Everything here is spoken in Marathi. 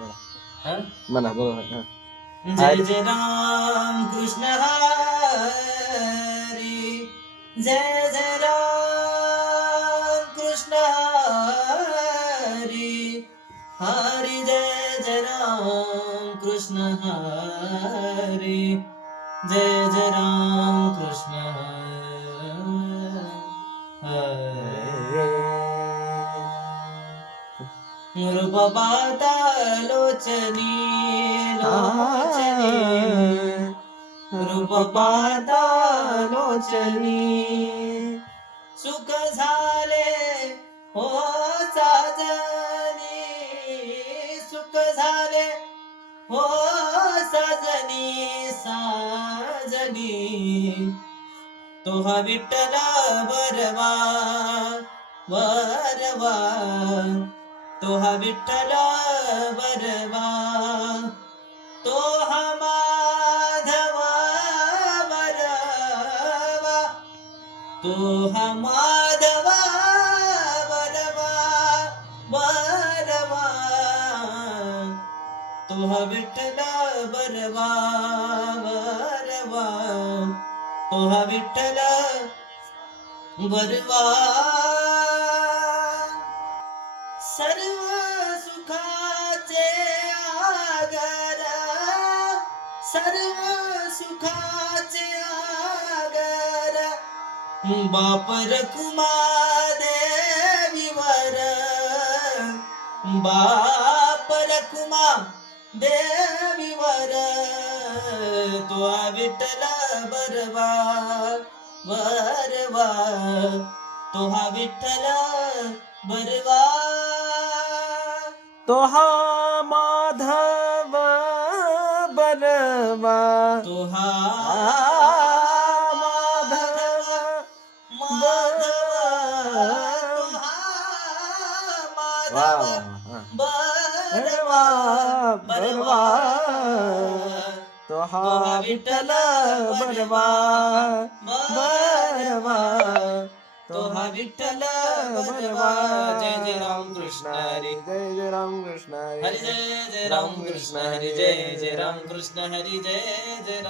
हा? म्हणा बरोबर हा. जय जय राम कृष्ण हरी, जय जय राम कृष्ण हरी, हरी जय जय राम कृष्ण हरी, जय जय राम कृष्ण हरी. रूप पाहता लोचनी लोचनी, रूप पाहता लोचनी, सुख झाले हो साजनी, सुख झाले हो साजनी साजनी. तो हा विठ्ठल बरवा बरवा, तो हा विठ्ठल बरवा, तो हा माधव बरवा, तो हा माधव बरवा बरवा, तो हा विठ्ठल बरवा बरवा, तो हा विठ्ठल बरवा. सर्व सुखाचे आगर, सर्व सुखाचे आगर, बाप रखुमा देवीवर, बाप रखुमा देवीवर, तो विठ्ठल बरवा बरवा, तो हा विठ्ठल बरवा. तो हा माधव बरवा, तो हा माधव माधव, तो हा माधव बरवा बरवा, तो हा विठ्ठल बरवा बरवा, तो हा विठ्ठल बरवा. जय जय राम कृष्ण हरी, जय जय राम कृष्ण हरी जय जय राम कृष्ण हरी, जय जय राम कृष्ण हरी, जय जय राम.